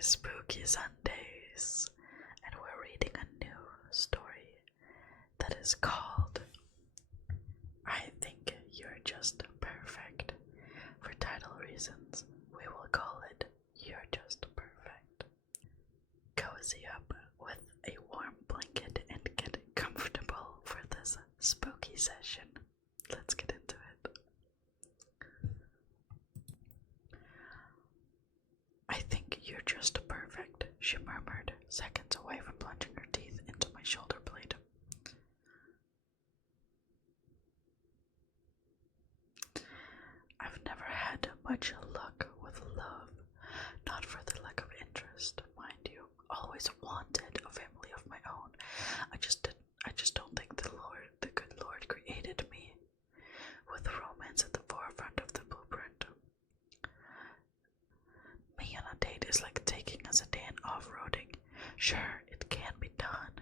spooky Sundays, and we're reading a new story that is called I Think You're Just Perfect. For title reasons, we will call it You're Just Perfect. Cozy up with a warm blanket and get comfortable for this spooky session. Let's get into it. I think you're just perfect, she murmured, seconds away from plunging her teeth into my shoulder blade. I've never had much luck with love, not for the lack of interest, mind you. Always wanted a family of my own. I just don't think the good Lord created me with romance at the forefront of the blueprint. Me on a date is like taking a sedan off-roading. Sure, it can be done,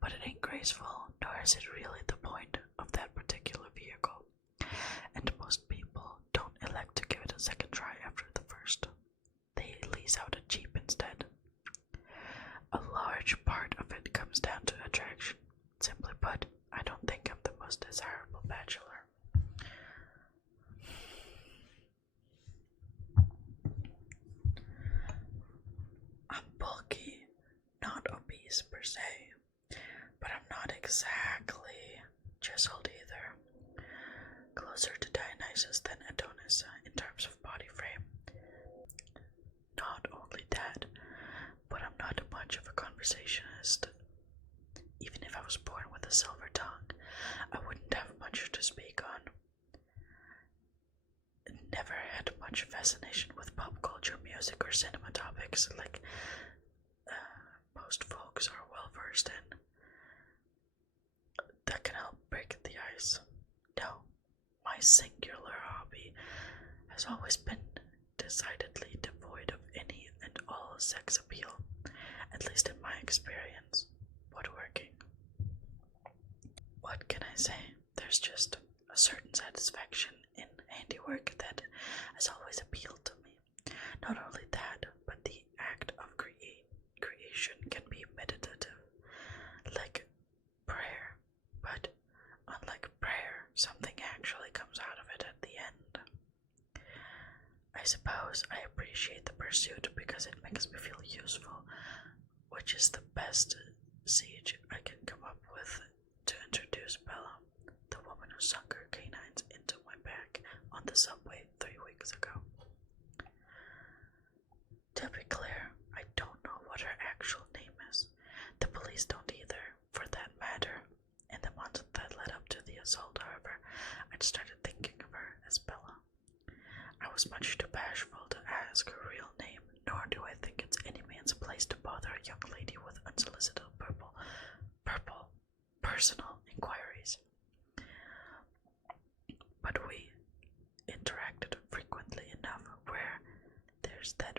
but it ain't graceful, nor is it really the point of that particular vehicle. And most people don't elect to give it a second try after the first. They lease out a Jeep instead. A large part of it comes down to attraction. Simply put, I don't think I'm the most desirable bachelor. I'm bulky, not obese per se, but I'm not exactly chiseled either. Closer to Dionysus than Adonis in terms of body frame. Not only that, but I'm not much of a conversationalist. Even if I was born with a silver tongue, I wouldn't have much to speak on. Never had much fascination with pop culture, music, or cinema topics like most folks are well versed in. That can help break the ice. No, my singular hobby has always been decidedly devoid of any and all sex appeal, at least in my experience. Woodworking. What can I say? There's just a certain satisfaction in handiwork that has always appealed to me. Not only that, but the act of creation can be meditative, like prayer, but unlike prayer, something actually comes out of it at the end. I suppose I appreciate the pursuit because it makes me feel useful, which is the best siege I can come up with to introduce Bella, the woman who sunk her canines into my back on the subway 3 weeks ago. To be clear, I don't know what her actual name is. The police don't either, for that matter. In the months that led up to the assault, however, I'd started thinking of her as Bella. I was much too bashful to ask her real name, nor do I think it's any man's place to bother a young lady with unsolicited personal inquiries. But we interacted frequently enough where there's that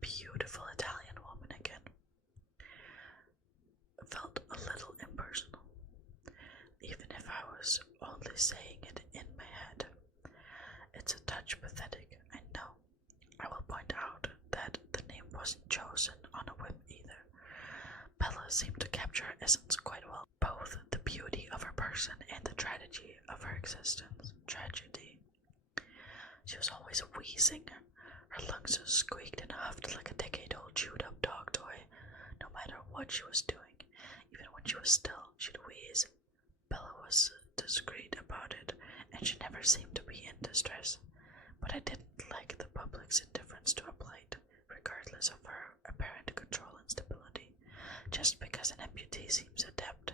beautiful Italian woman again. It felt a little impersonal, even if I was only saying it in my head. It's a touch pathetic, I know. I will point out that the name wasn't chosen on a whim either. Bella seemed to capture her essence quite well, both the beauty of her person and the tragedy of her existence. Tragedy. She was always wheezing. Her lungs squeaked and huffed like a decade-old chewed-up dog toy. No matter what she was doing, even when she was still, she'd wheeze. Bella was discreet about it, and she never seemed to be in distress. But I didn't like the public's indifference to her plight, regardless of her apparent control and stability. Just because an amputee seems adept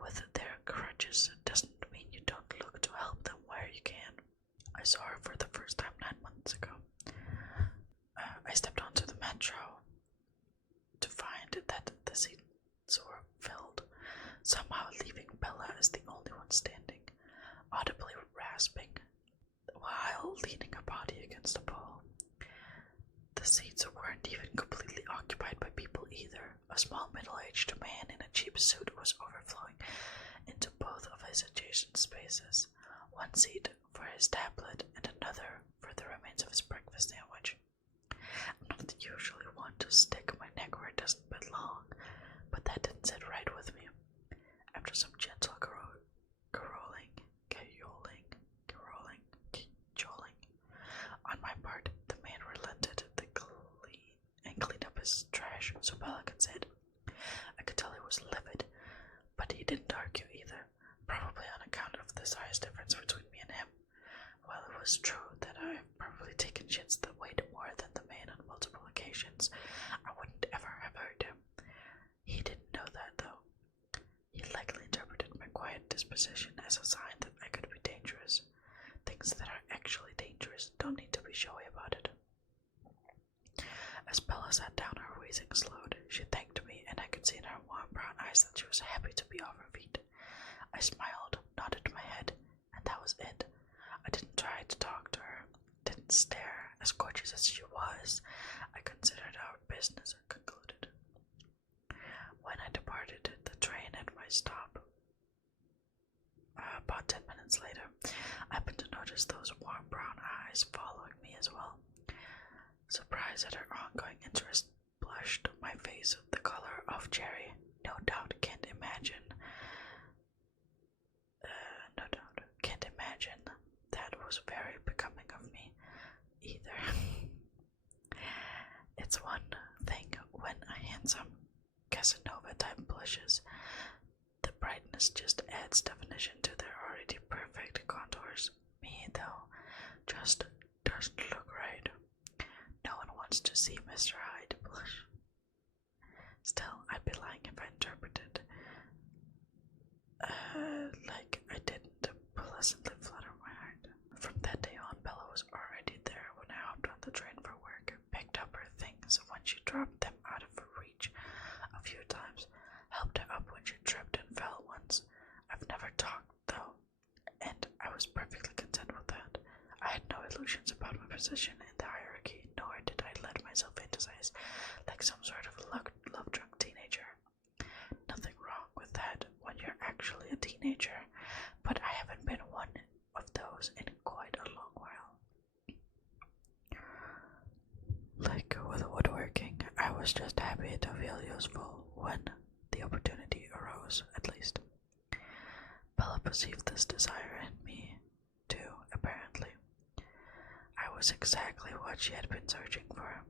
with their crutches doesn't mean you don't look to help them where you can. I saw her for the first time 9 months ago. I stepped onto the metro to find that the seats were filled, somehow leaving Bella as the only one standing, audibly rasping while leaning her body against a pole. The seats weren't even completely occupied by people either. A small middle-aged man in a cheap suit was overflowing into both of his adjacent spaces, one seed for his tablet and another for the remains of his breakfast sandwich. I'm not usually one to stick my neck where it doesn't belong, but that didn't sit right with me. After some gentle cajoling on my part, the man relented and cleaned up his trash so Bella could sit. I could tell he was livid, but he didn't argue either, probably on account of the size difference between me and him. While it was true that I've probably taken shits that weighed more than the man on multiple occasions, I wouldn't ever have hurt him. He didn't know that, though. He likely interpreted my quiet disposition as a sign that I could be dangerous. Things that are actually dangerous don't need to be showy about it. As Bella sat down, her wheezing slowed. She thanked me, and I could see in her warm brown eyes that she was happy to be off her feet. I smiled, nodded my head, and that was it. I didn't try to talk to her, didn't stare. As gorgeous as she was, I considered our business concluded. When I departed the train at my stop, about 10 minutes later, I happened to notice those warm brown eyes following me as well. Surprise at her ongoing interest blushed my face the color of cherry. No doubt can't imagine that was very becoming of me either. It's one thing when a handsome Casanova type blushes. The brightness just adds definition to their already perfect contours. Me, though, just doesn't look right. No one wants to see Mr. Hyde blush. Still, I'd be lying if I interpreted like I didn't pleasantly flutter my heart. From that day on, Bella was already there when I hopped on the train for work, picked up her things when she dropped them out of her reach a few times, helped her up when she tripped and fell once. I've never talked, though, and I was perfectly content with that. I had no illusions about my position in the hierarchy, nor did I let myself fantasize like some sort of love-drunk teenager. Nothing wrong with that when you're actually a teenager, but I haven't been one of those in quite a long while. Like with woodworking, I was just happy to feel useful when the opportunity arose, at least. Bella perceived this desire in me, too, apparently. I was exactly what she had been searching for.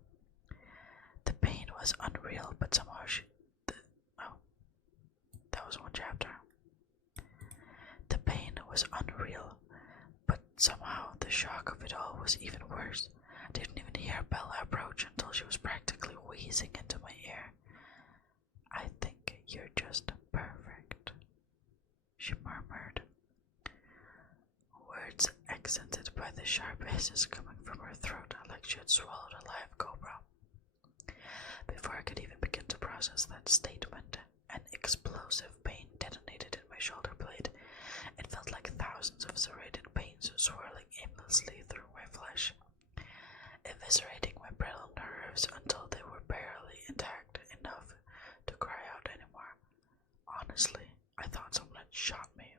The pain was unreal, but somehow that was one chapter. The pain was unreal, but somehow the shock of it all was even worse. I didn't even hear Bella approach until she was practically wheezing into my ear. "I think you're just perfect," she murmured. Words accented by the sharp hisses coming from her throat like she had swallowed a live cobra. Before I could even begin to process that statement, an explosive pain detonated in my shoulder blade. It felt like thousands of serrated pains swirling aimlessly through my flesh, eviscerating my brittle nerves until they were barely intact enough to cry out anymore. Honestly, I thought someone had shot me.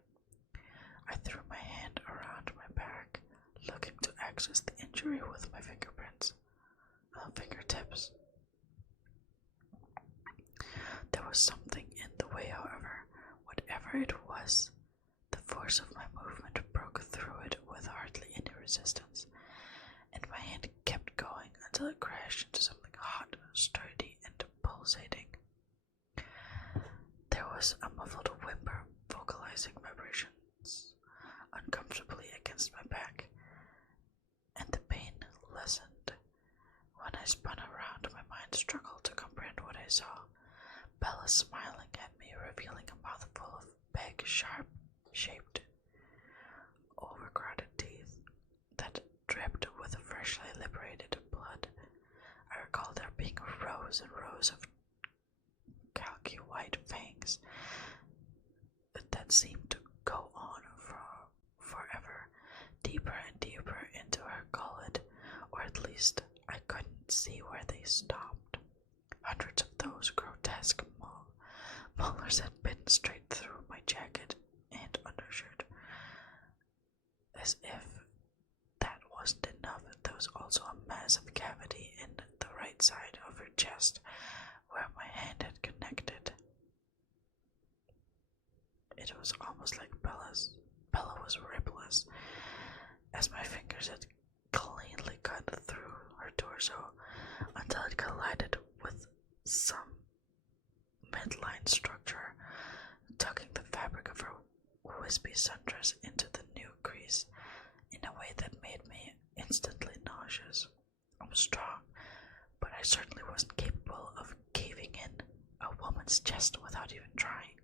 I threw my hand around my back, looking to access the injury with my fingertips. There was something in the way, however. Whatever it was, the force of my movement broke through it with hardly any resistance, and my hand kept going until it crashed into something hot, sturdy, and pulsating. There was a muffled whimper, vocalizing vibrations uncomfortably against my back, and the pain lessened. When I spun around, my mind struggled to comprehend what I saw. Bella smiling at me, revealing a mouthful of big, sharp-shaped, overcrowded teeth that dripped with freshly liberated blood. I recall there being rows and rows of chalky white fangs that seemed to go on forever, deeper and deeper into her gullet, or at least I couldn't see where they stopped. Hundreds of those grotesque molars had bitten straight through my jacket and undershirt. As if that wasn't enough, there was also a massive cavity in the right side of her chest where my hand had connected. It was almost like Bella's. Bella was ribless, as my fingers had cleanly cut through her torso until it collided with some midline structure, tucking the fabric of her wispy sundress into the new crease in a way that made me instantly nauseous. I'm strong, but I certainly wasn't capable of caving in a woman's chest without even trying.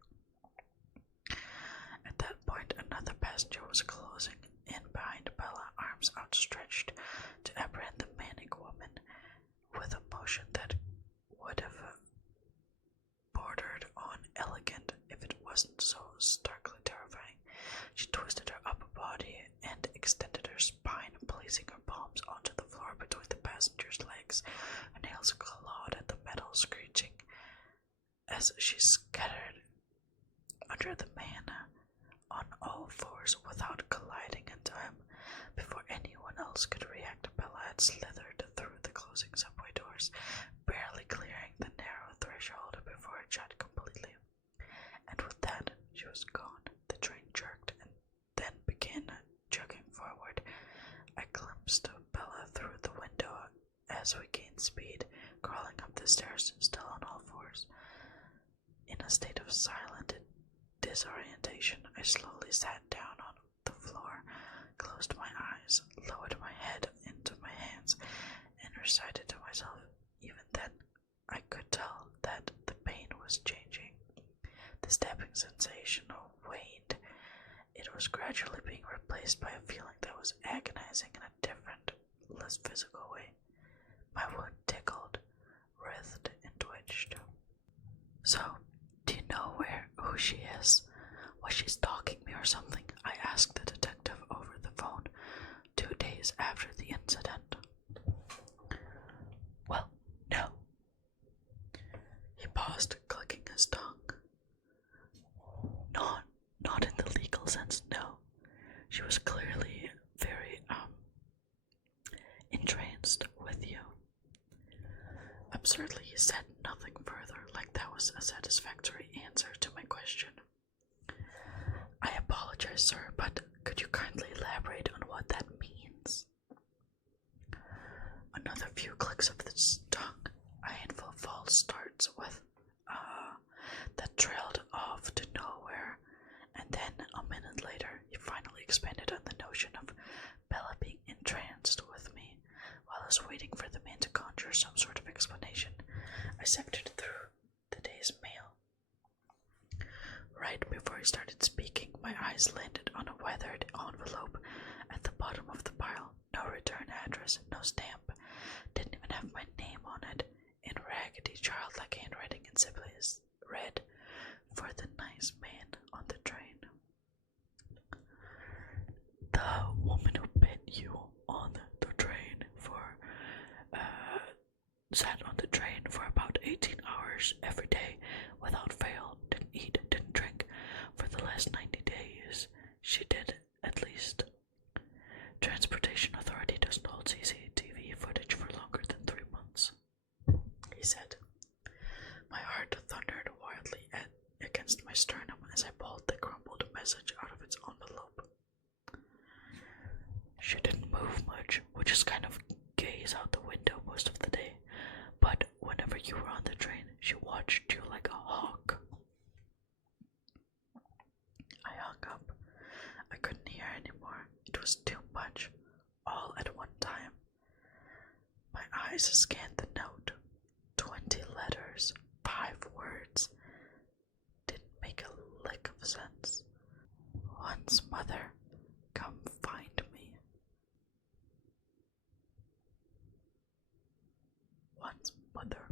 At that point, another passenger was closing in behind Bella, arms outstretched to apprehend the manic woman with a motion that would have bordered on elegant if it wasn't so starkly terrifying. She twisted her upper body and extended her spine, placing her palms onto the floor between the passenger's legs. Her nails clawed at the metal, screeching as she scattered under the man on all fours without colliding into him. Before anyone else could react, Bella had slithered through the closing subway doors, barely clearing the narrow threshold before it shut completely. And with that, she was gone. The train jerked and then began chugging forward. I glimpsed Bella through the window as we gained speed, crawling up the stairs, still on all fours. In a state of silent disorientation, I slowly sat down on the floor, closed my eyes, lowered my head into my hands, and recited to myself. Even then, I could tell that the pain was changing. The stabbing sensation waned. It was gradually being replaced by a feeling that was agonizing in a different, less physical way. My wound tickled, writhed, and twitched. So, do you know who she is? Was she stalking me or something? I asked the detective over the phone 2 days after the incident. Well, no. He paused, clicking his tongue. Not in the legal sense, no. She was clearly very, entranced with you. Absurdly, he said nothing further, like that was a satisfactory answer to my question. I apologize, sir, but could you kindly elaborate on what that means? Another few clicks of the tongue, a handful of false starts with that trailed off to nowhere, and then a minute later he finally expanded on the notion of Bella being entranced with me. While I was waiting for the man to conjure some sort of explanation, I sifted through the day's mail. Right before he started speaking, my eyes landed on a weathered envelope at the bottom of the pile. No return address, no stamp. Didn't even have my name on it. In raggedy, childlike handwriting, and simply read, "For the nice man on the train." The woman who bit you on the train sat on the train for about 18 hours every day without fail, didn't eat, didn't drink for the last 90 days. She did, at least. Transportation Authority doesn't hold CCTV footage for longer than 3 months, he said. My heart thundered wildly against my sternum as I pulled the crumpled message out of its envelope. She didn't move much, would just kind of gaze out the window most of the day, but whenever you were on the train, she watched you like a hawk. I hung up. I couldn't hear anymore. It was too much, all at one time. My eyes scanned the note. 20 letters, 5 words. Didn't make a lick of sense. Once, mother, come find me. Once, mother.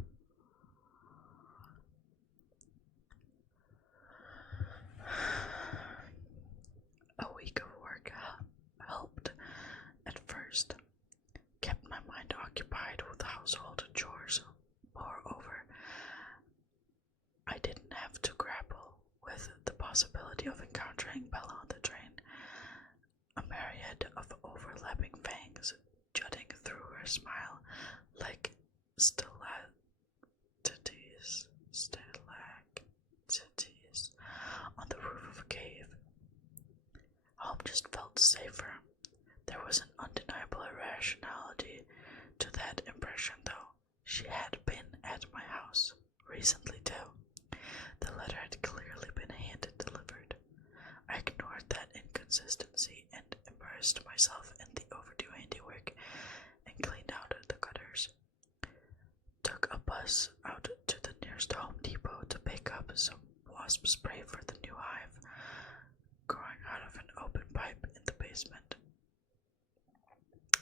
A week of work helped at first, kept my mind occupied with household chores. Moreover, I didn't have to grapple with the possibility of encountering Bella on the train. entities on the roof of a cave. Home just felt safer. There was an undeniable irrationality to that impression, though. She had been at my house recently, too. The letter had clearly been hand-delivered. I ignored that inconsistency and immersed myself in the overdue handiwork and cleaned out the gutters. Took a bus out to the nearest Home Depot to pick up some wasp spray for the new hive growing out of an open pipe in the basement.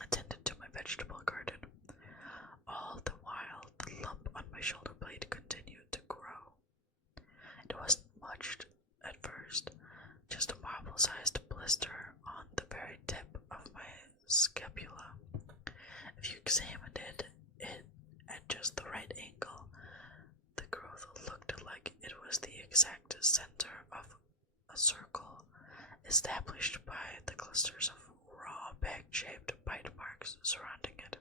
Attended to my vegetable garden. All the while, the lump on my shoulder blade continued to grow. It wasn't much at first, just a marble-sized blister on the very tip of my scapula. If you examined it at just the right angle, the growth looked like it was the exact center of a circle, established by the clusters of raw bag-shaped bite marks surrounding it.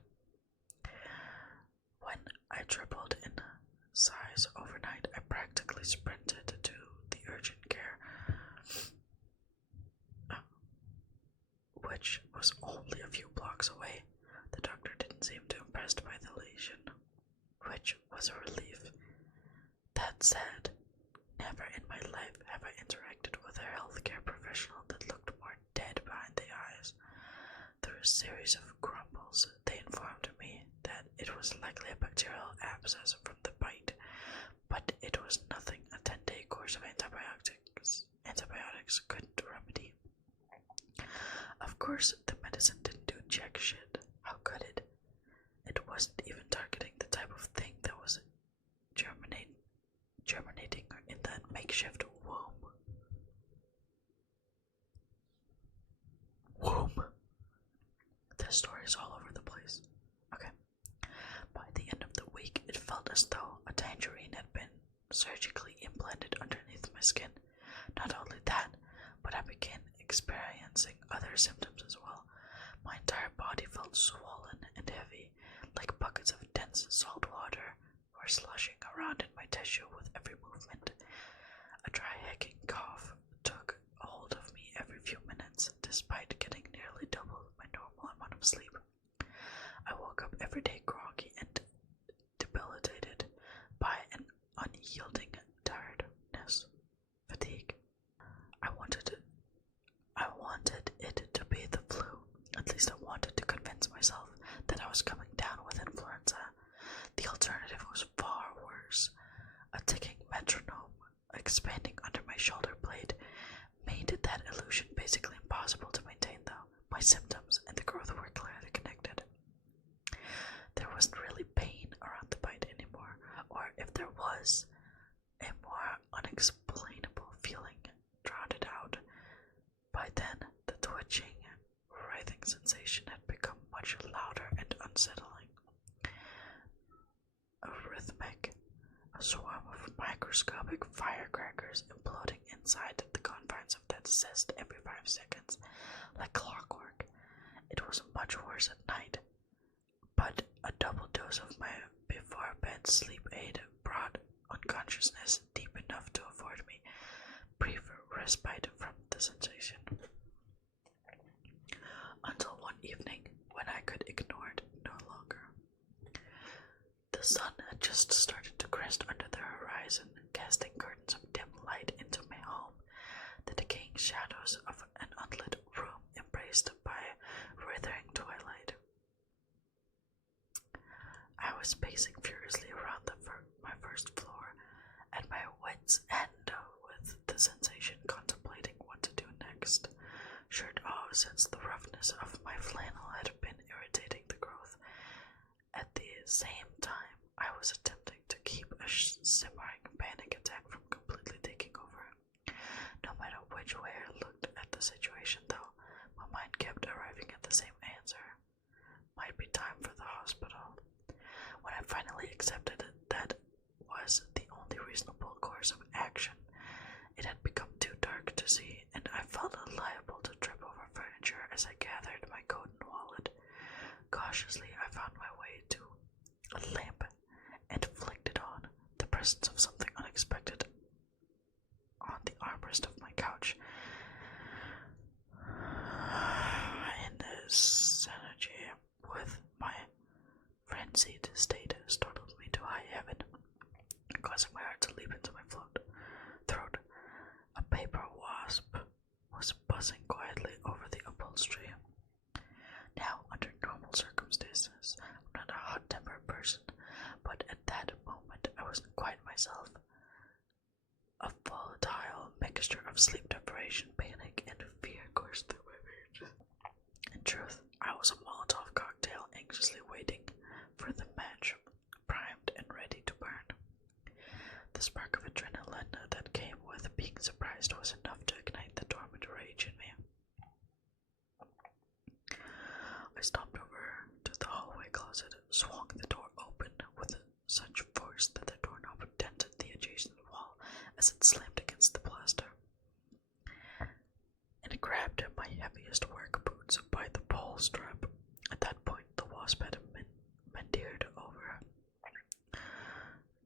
When I tripled in size overnight, I practically sprinted to the urgent care, which was only a few blocks away. The doctor didn't seem too impressed by the lesion, which was a relief. That said, never in my life have I interacted with a healthcare professional that looked more dead behind the eyes. Through a series of grumbles, they informed me that it was likely a bacterial abscess from the bite, but it was nothing a 10-day course of antibiotics couldn't remedy. Of course, the medicine didn't do jack shit. How could it? It wasn't even targeting the type of thing that was germinating in that makeshift womb. The story's all over the place. Okay. By the end of the week, it felt as though a tangerine had been surgically implanted underneath my skin. Not only that, but I began experiencing other symptoms as well. My entire body felt swollen and heavy, like buckets of dense salt water were slushing around in my tissue with every movement. A dry, hacking cough took hold of me every few minutes, despite getting nearly double my normal amount of sleep. I woke up every day groggy and debilitated by an unyielding tiredness, fatigue. I wanted it to be the flu. At least I wanted to convince myself that I was coming down with influenza. The alternative was far worse. A ticking metronome expanding under my shoulder blade made that illusion basically impossible to maintain, though. My symptoms and the growth were clearly connected. There wasn't really pain around the bite anymore, or if there was, a more unexplainable feeling drowned it out. By then, the twitching, writhing sensation had become much louder and unsettling. Rhythmic, a swarm of microscopic firecrackers imploding inside the confines of that cyst every 5 seconds, like clockwork. It was much worse at night, but a double dose of my before-bed sleep aid brought unconsciousness deep enough to afford me brief respite from the sensation. Until one evening, when I could ignore it no longer. The sun had just started to crest under the horizon, casting curtains of dim light into my home, the decaying shadows of an unlit room embraced by withering twilight. I was pacing furiously around my first floor, at my wits' end with the sensation contemplating what to do next. Shirt off, since the roughness of my flannel had been irritating the growth. At the same time, I was attempting to keep a simmering panic attack from completely taking over. No matter which way I looked at the situation, though, my mind kept arriving at the same answer. Might be time for the hospital. When I finally accepted it, that was the only reasonable course of action. It had become too dark to see, and I felt liable to trip over furniture as I gathered my coat and wallet. Cautiously, I found my way to a lamp and flicked it on. The presence of something unexpected buzzing quietly over the upholstery. Now, under normal circumstances, I'm not a hot-tempered person, but at that moment I wasn't quite myself. A volatile mixture of sleep deprivation, panic, and fear coursed through my veins. In truth, I was a Molotov cocktail anxiously waiting for the match, primed and ready to burn. The spark of adrenaline that came with being surprised was enough to ignite the dormant rage in me. I stomped over to the hallway closet, swung the door open with such force that the doorknob dented the adjacent wall as it slammed against the plaster, and grabbed my heaviest work boots by the pole strap. At that point, the wasp had mendered over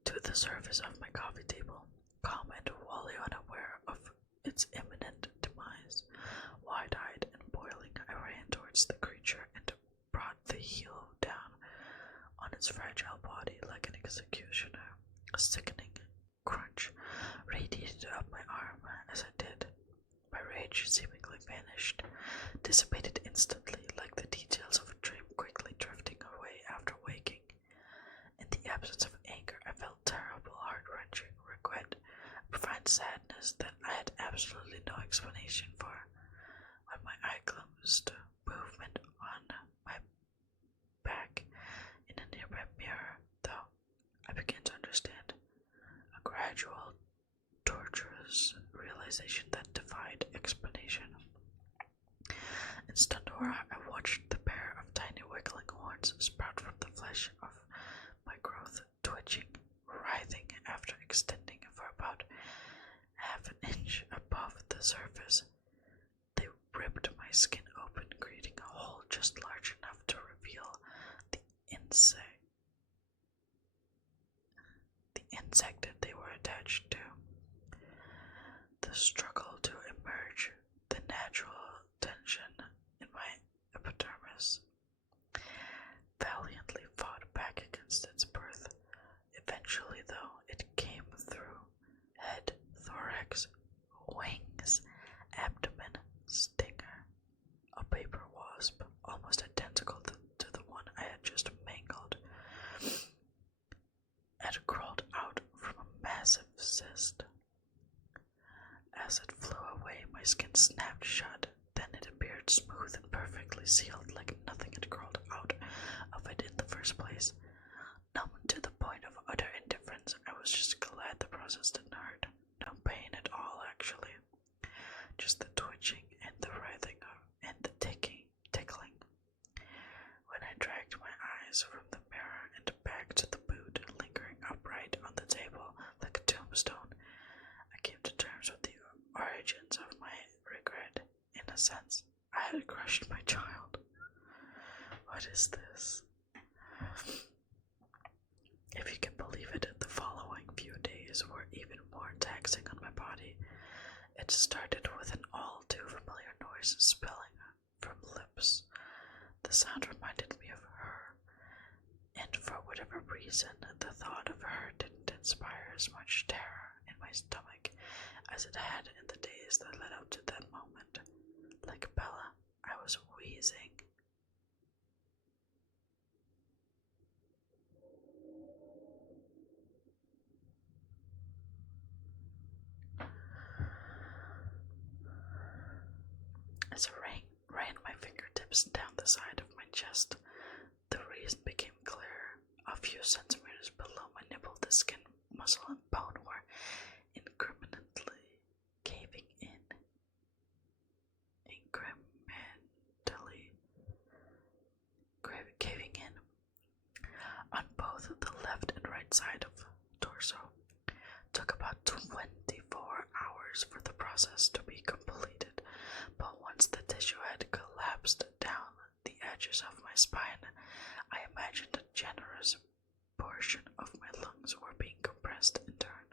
to the surface of my coffee table, calm and wholly unaware of its imminent demise. Wide-eyed and boiling, I ran towards the creature and brought the heel down on its fragile body like an executioner. A sickening crunch radiated up my arm as I did. My rage seemingly vanished, dissipated instantly like the details of a dream quickly drifting away after waking. In the absence of anger, I felt terrible, heart-wrenching regret, a profound sadness that I had absolutely no explanation for. When my eye glimpsed movement on my back in a nearby mirror, though, I began to understand. A gradual, torturous realization that defied explanation. In stunned horror, I watched the pair of tiny wiggling horns sprout from the flesh of my growth, twitching, writhing after extending for about half an inch above the surface. They ripped my skin open, creating a hole just large enough to reveal the insect they were attached to. The struggle to emerge, the natural tension in my epidermis, valiantly fought back against its birth. Eventually, though, it came through. Head, thorax, wings, abdomen, stinger. A paper wasp, almost identical to the one I had just mangled, had crawled out from a massive cyst. As it flew away, my skin snapped shut. Then it appeared smooth and perfectly sealed, like nothing had crawled out of it in the first place. Numb to the point of utter indifference, I was just glad the process didn't hurt. No pain at all, actually. Just the twitching and the writhing and the tickling. When I dragged my eyes from the mirror and back to the boot, lingering upright on the table like a tombstone, I came to terms with the origins of my regret. In a sense, I had crushed my child. What is this? If you can believe it, the following few days were even more taxing on my body. It started with an all too familiar noise spilling from lips. The sound reminded me of her, and for whatever reason, the thought of her didn't inspire as much terror in my stomach as it had in the days that led up to that moment. Like Bella, I was wheezing. As I ran my fingertips down the side of my chest, the reason became clear. A few centimeters below my nipple, the skin, muscle, and bone were incrementally caving in. On both the left and right side of torso. Took about 24 hours for the process to be completed, but once the tissue had collapsed down the edges of my spine, I imagined a generous portion of my lungs were being compressed in turn,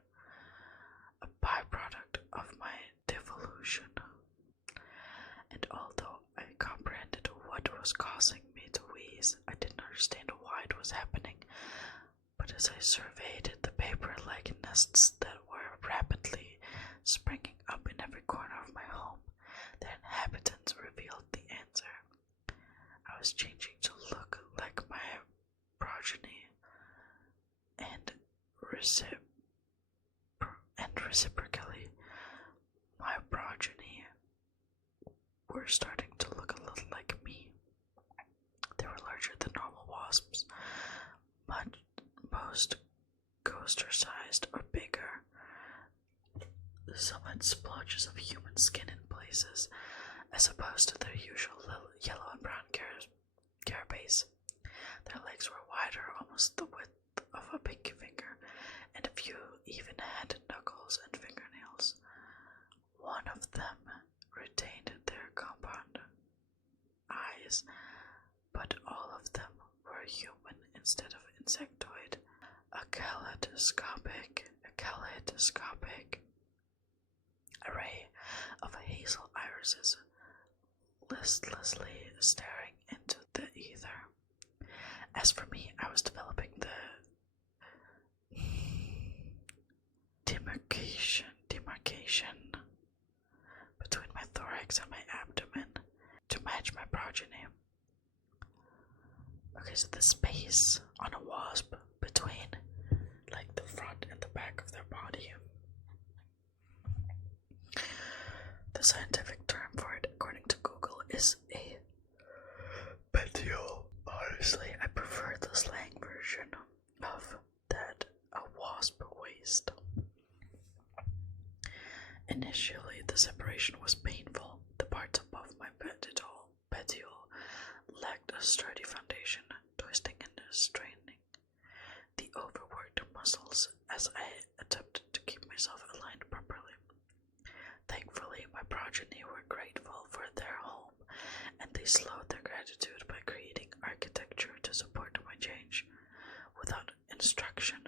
a byproduct of my devolution. And although I comprehended what was causing me to wheeze, I didn't understand why it was happening. But as I surveyed the paper-like nests that were rapidly springing up in every corner of my home, there was changing to look like my progeny, and reciprocally, my progeny were starting to look a little like me. They were larger than normal wasps, but most coaster-sized or bigger. Some had splotches of human skin in places, as opposed to their usual yellow and brown carapace. Their legs were wider, almost the width of a pinky finger, and a few even had knuckles and fingernails. One of them retained their compound eyes, but all of them were human instead of insectoid. A kaleidoscopic array of hazel irises listlessly staring into the ether. As for me, I was developing the demarcation between my thorax and my abdomen to match my progeny. Okay, so the space on a wasp between like the front and the back of their body. The scientific term for it, according to Google, is a petiole. Honestly, I prefer the slang version of that, a wasp waist. Initially, the separation was painful. The parts above my petiole lacked a sturdy foundation, twisting and straining the overworked muscles as I attempted to keep myself aligned properly. Thankfully, my progeny were grateful for their home, and they slowed their gratitude by creating architecture to support my change. Without instruction,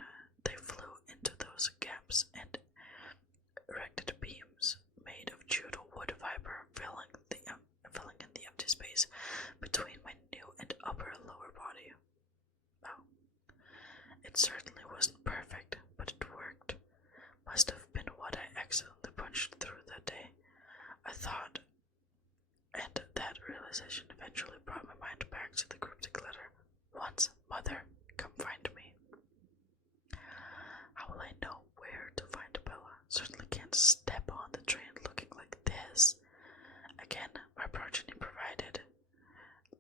they flew into those gaps and erected beams made of chewed wood fiber, filling in the empty space between my new and upper and lower body. Oh. It certainly wasn't perfect, but it worked. Must have been what I accidentally punched through that day, I thought, and that realization eventually brought my mind back to the cryptic letter. Once, Mother, come find me. How will I know where to find Bella? Certainly can't step on the train looking like this. Again, my progeny provided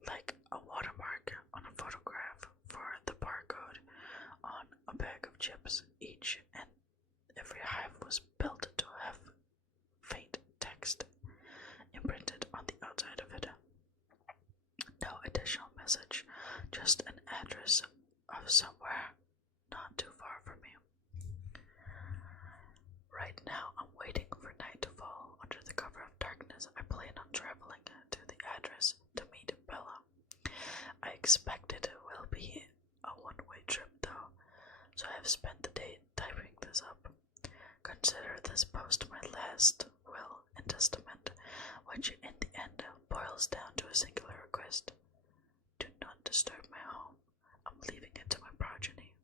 like a watermark on a photograph for the barcode on a bag of chips. Each and every hive was built to have faint text imprinted on the outside of it. No additional message, just an address of somewhere not too far from me. Right now, I'm waiting for night to fall. Under the cover of darkness, I plan on traveling to the address to meet Bella. I expect it will be a one-way trip, though, so I have spent the day typing this up. Consider this post my last will and testament, which in the end boils down to a singular request. Do not disturb my home. I'm leaving it to my progeny.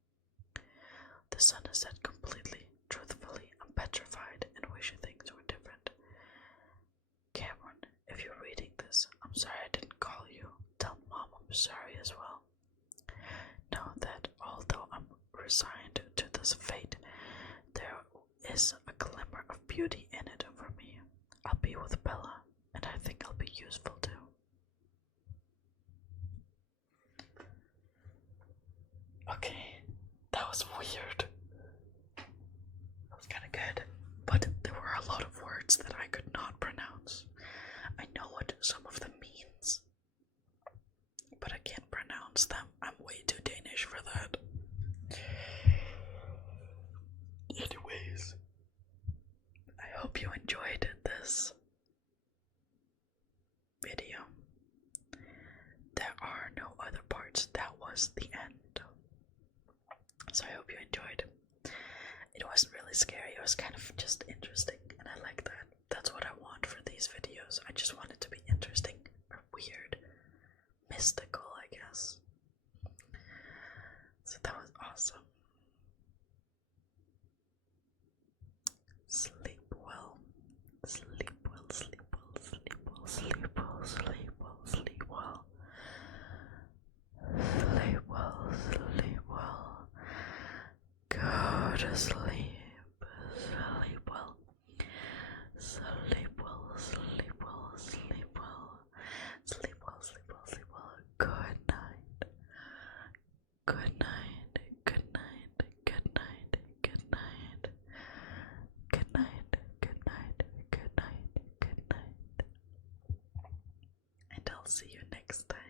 The sun has set completely. Truthfully, I'm petrified and wish things were different. Cameron, if you're reading this, I'm sorry I didn't call you. Tell Mom I'm sorry as well. Know that although I'm resigned to this fate, there is a glimmer of beauty in it for me. I'll be with Bella, and I think I'll be useful too. Okay, that was weird. That was kinda good, but there were a lot of words that I could not pronounce. I know what some of them means, but I can't pronounce them. I'm way too Danish for that. Anyways, I hope you enjoyed this video. There are no other parts. That was the end. So I hope you enjoyed. It wasn't really scary. It was kind of just interesting, and I like that. That's what I want for these videos. I just want it to be interesting or weird, mystical, I guess. So that was awesome. Sleep well. Sleep well, sleep well, sleep well, sleep well, sleep well, sleep well. sleep, sleep well, sleep well, sleep well, sleep well, sleep well, sleep well, sleep well. Good night, good night, good night, good night, good night, good night, good night, good night, good night, and I'll see you next time.